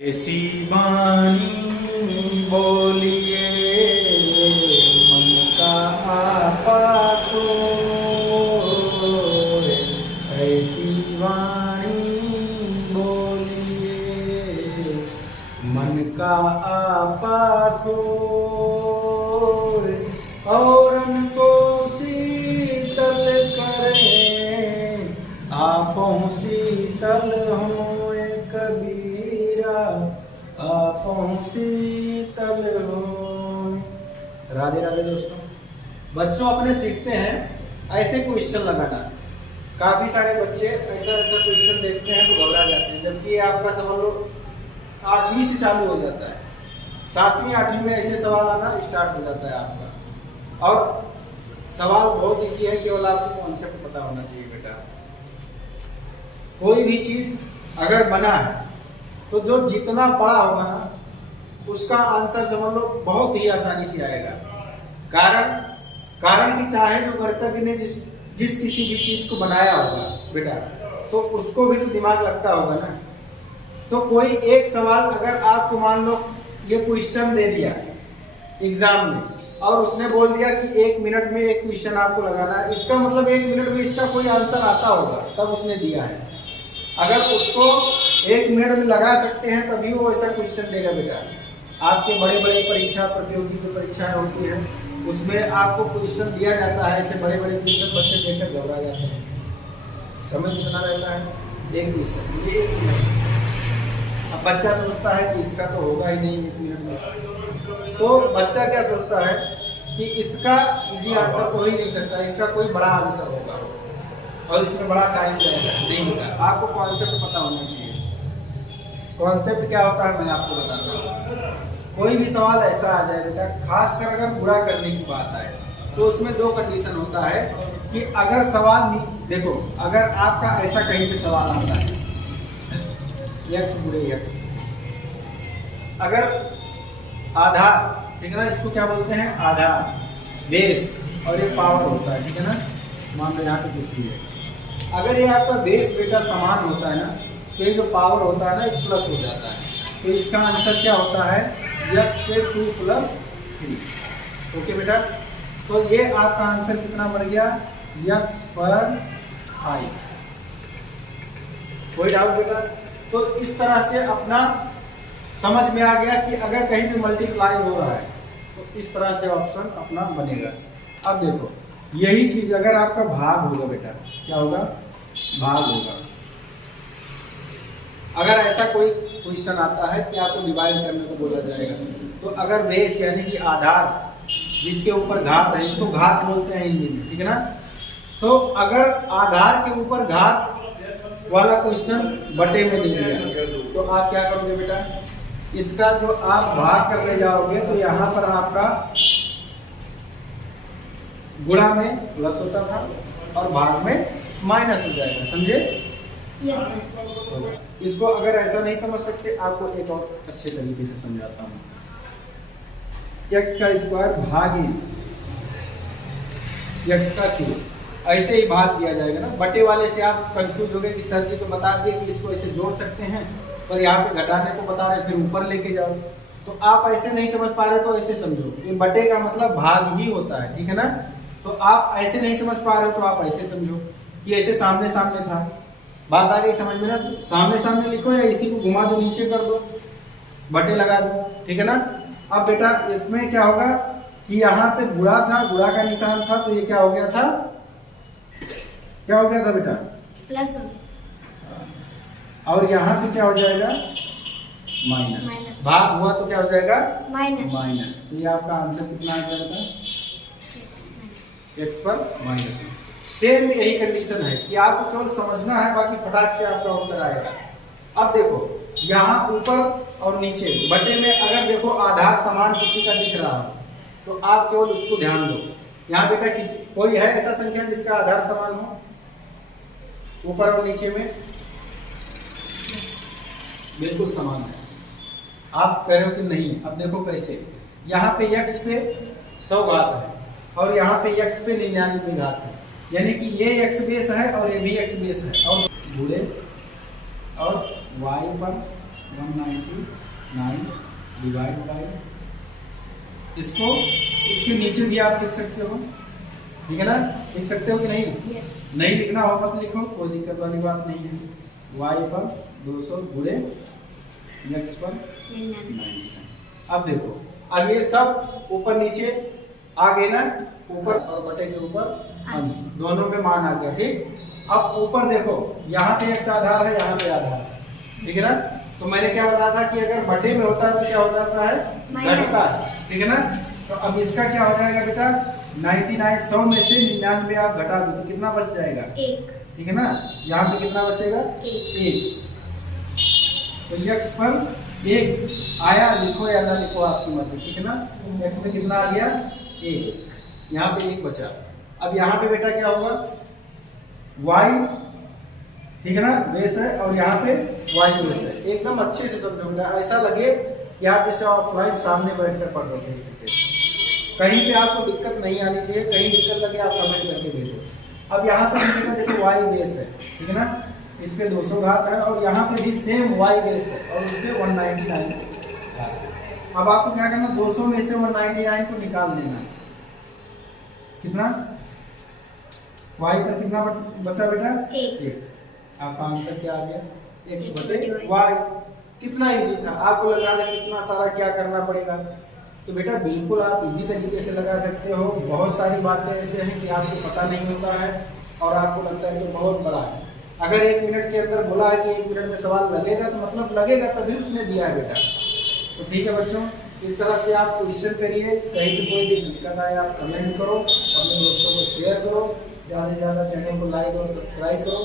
ऐसी वाणी बोलिए मन का आपा को, ऐसी वाणी बोलिए मन का आपा को, और हमको शीतल करें आपों शीतल हों कबीरा, आपों शीतल हो। राधे राधे दोस्तों। बच्चों अपने सीखते हैं ऐसे क्वेश्चन लगाना। काफी सारे बच्चे ऐसा ऐसा क्वेश्चन देखते हैं तो घबरा जाते हैं, जबकि ये आपका समझ लो 8वीं से चालू हो जाता है। 7वीं 8वीं में ऐसे सवाल आना स्टार्ट हो जाता है आपका। और सवाल बहुत ईजी है, केवल आपको कॉन्सेप्ट पता होना चाहिए बेटा। कोई भी चीज अगर बना है तो जो जितना बड़ा होगा ना उसका आंसर समझ लो बहुत ही आसानी से आएगा। कारण कि चाहे जो कर्तव्य ने जिस किसी भी चीज को बनाया होगा बेटा, तो उसको भी तो दिमाग लगता होगा ना। तो कोई एक सवाल अगर आपको मान लो ये क्वेश्चन दे दिया एग्जाम में और उसने बोल दिया कि 1 मिनट में एक क्वेश्चन आपको लगाना है, इसका मतलब 1 मिनट में इसका कोई आंसर आता होगा तब उसने दिया है। अगर उसको 1 मिनट में लगा सकते हैं तभी वो ऐसा क्वेश्चन देगा बेटा। आपके बड़े बड़े परीक्षा प्रतियोगी जो परीक्षाएं होती है उसमें आपको क्वेश्चन दिया जाता है, ऐसे बड़े बड़े क्वेश्चन बच्चे देखकर घबरा जाते हैं। समय कितना रहता है? 1 क्वेश्चन, ये 1 मिनट। अब बच्चा सोचता है कि इसका तो होगा ही नहीं 1 मिनट में, तो बच्चा क्या सोचता है कि इसका इजी आंसर तो हो ही नहीं सकता, इसका कोई बड़ा आंसर होगा और इसमें बड़ा टाइम जाएगा। नहीं होगा। आपको कॉन्सेप्ट पता होना चाहिए। कॉन्सेप्ट क्या होता है मैं आपको बताता हूँ। कोई भी सवाल ऐसा आ जाए बेटा, खासकर अगर पूरा करने की बात आए तो उसमें 2 कंडीशन होता है कि अगर सवाल देखो, अगर आपका ऐसा कहीं पे सवाल आता है यक्स बुरे यक्स, अगर आधार, ठीक है ना, इसको क्या बोलते हैं आधार, बेस और ये पावर होता है, ठीक है ना। मान लो यहाँ पे कुछ भी है, अगर ये आपका बेस बेटा समान होता है ना तो ये जो पावर होता है ना एक प्लस हो जाता है। तो इसका आंसर क्या होता है? यक्स पे 2 + 3। ओके बेटा, तो ये आपका आंसर कितना बन गया? यक्स पर 5। कोई डाउट बेटा? तो इस तरह से अपना समझ में आ गया कि अगर कहीं भी मल्टीप्लाई हो रहा है तो इस तरह से ऑप्शन अपना बनेगा। अब देखो यही चीज अगर आपका भाग होगा बेटा, क्या होगा? भाग होगा। अगर ऐसा कोई क्वेश्चन आता है कि आपको डिवाइड करने को बोला जाएगा, तो अगर बेस यानी कि आधार जिसके ऊपर घात है, इसको घात बोलते हैं हिंदी में, ठीक है ना। तो अगर आधार के ऊपर घात वाला क्वेश्चन बटे में दे दिया तो आप क्या करोगे बेटा? इसका जो आप भाग करने जाओगे तो यहाँ पर आपका गुणा में प्लस होता था और भाग में माइनस हो जाएगा। समझे? Yes sir. इसको अगर ऐसा नहीं समझ सकते आपको एक और अच्छे तरीके से समझाता हूँ। x का स्क्वायर भागे x का क्यूब, ऐसे ही भाग दिया जाएगा ना। बटे वाले से आप कंफ्यूज हो गए कि सर जी तो बता दिए कि इसको ऐसे जोड़ सकते हैं, पर यहाँ पे घटाने को बता रहे, फिर ऊपर लेके जाओ। तो आप ऐसे नहीं समझ पा रहे तो ऐसे समझो, ये बटे का मतलब भाग ही होता है, ठीक है ना। तो आप ऐसे नहीं समझ पा रहे हो तो आप ऐसे समझो कि ऐसे सामने सामने था। बात आ गई समझ में ना? सामने सामने लिखो या इसी को घुमा दो, नीचे कर दो, बटे लगा दो, ठीक है ना। अब बेटा इसमें क्या होगा कि यहाँ पे गुणा था, गुणा का निशान था, तो ये क्या हो गया था? क्या हो गया था बेटा? प्लस हो। और यहाँ पे क्या हो जाएगा? माइनस। भाग हुआ तो क्या हो जाएगा? माइनस। तो ये आपका आंसर कितना आ जाएगा? x पर माइनस। सेम यही कंडीशन है कि आपको केवल समझना है, बाकी फटाक से आपका उत्तर आएगा। अब देखो यहाँ ऊपर और नीचे बटे में अगर देखो आधार समान किसी का दिख रहा हो तो आप केवल उसको ध्यान दो। यहाँ बेटा किसी कोई है ऐसा संख्या जिसका आधार समान हो ऊपर और नीचे में? बिल्कुल समान है। आप कह रहे हो कि नहीं। अब देखो कैसे, यहाँ पे x पे 100 घात है और यहाँ पे x पे 99 घात है, यानी कि ये x बेस है और ये भी x बेस है, और गुणे और y पर 199 डिवाइड बाय, इसको इसके नीचे भी आप लिख सकते हो, ठीक है ना, लिख सकते हो कि नहीं? यस नहीं लिखना हो मत लिखो, कोई दिक्कत वाली बात नहीं है। y पर 200 गुणे x पर 99। अब देखो, अब ये सब ऊपर नीचे आ गए ना, ऊपर और बटे के ऊपर अंश, दोनों में मान आ गया, ठीक। अब ऊपर देखो, यहाँ पे x आधार है, यहाँ पे आधार है, ठीक है ना। तो मैंने क्या बताया था कि अगर बटे में होता है तो क्या हो जाता है, घटता है, ठीक है ना। तो अब इसका क्या हो जाएगा बेटा, 99 100 में से 99 आप घटा दो तो कितना बच जाएगा, 1, ठीक है ना। यहाँ पे कितना बचेगा, 1। तो x पर 1 आया, लिखो या ना लिखो आपकी मर्जी, ठीक है ना। x में कितना आ गया, 1, यहाँ पे 1 बचा। अब यहाँ पे बेटा क्या होगा, y, ठीक है ना, बेस है, और यहाँ पे y बेस है। एकदम अच्छे से समझो बेटा, ऐसा लगे कि आप जैसे ऑफलाइन सामने बैठकर पढ़ रहे थे। कहीं पे आपको दिक्कत नहीं आनी चाहिए, कहीं दिक्कत लगे आप कमेंट करके भेजो। अब यहाँ पे बेटा देखो y बेस है, ठीक है ना, इस पे 200 घात है, और यहाँ पे भी सेम y बेस है, और उस पे 199 घात है। अब आपको क्या करना, 200 में से 199 को निकाल देना। कितना, y पर कितना बचा बेटा, 1। आपका आंसर क्या आ गया, x बटे y। कितना इजी था, आपको लगा था कितना सारा क्या करना पड़ेगा। तो बेटा बिल्कुल आप इजी तरीके से लगा सकते हो। बहुत सारी बातें ऐसे हैं कि आपको पता नहीं होता है और आपको लगता है तो बहुत बड़ा है। अगर 1 मिनट के अंदर बोला है कि 1 मिनट में सवाल लगेगा, तो मतलब लगेगा, तभी उसने दिया है बेटा। तो ठीक है बच्चों, इस तरह से आप क्वेश्चन करिए। कहीं भी कोई भी दिक्कत आए आप कमेंट करो, अपने दोस्तों को शेयर करो, ज़्यादा से ज़्यादा चैनल को लाइक और सब्सक्राइब करो।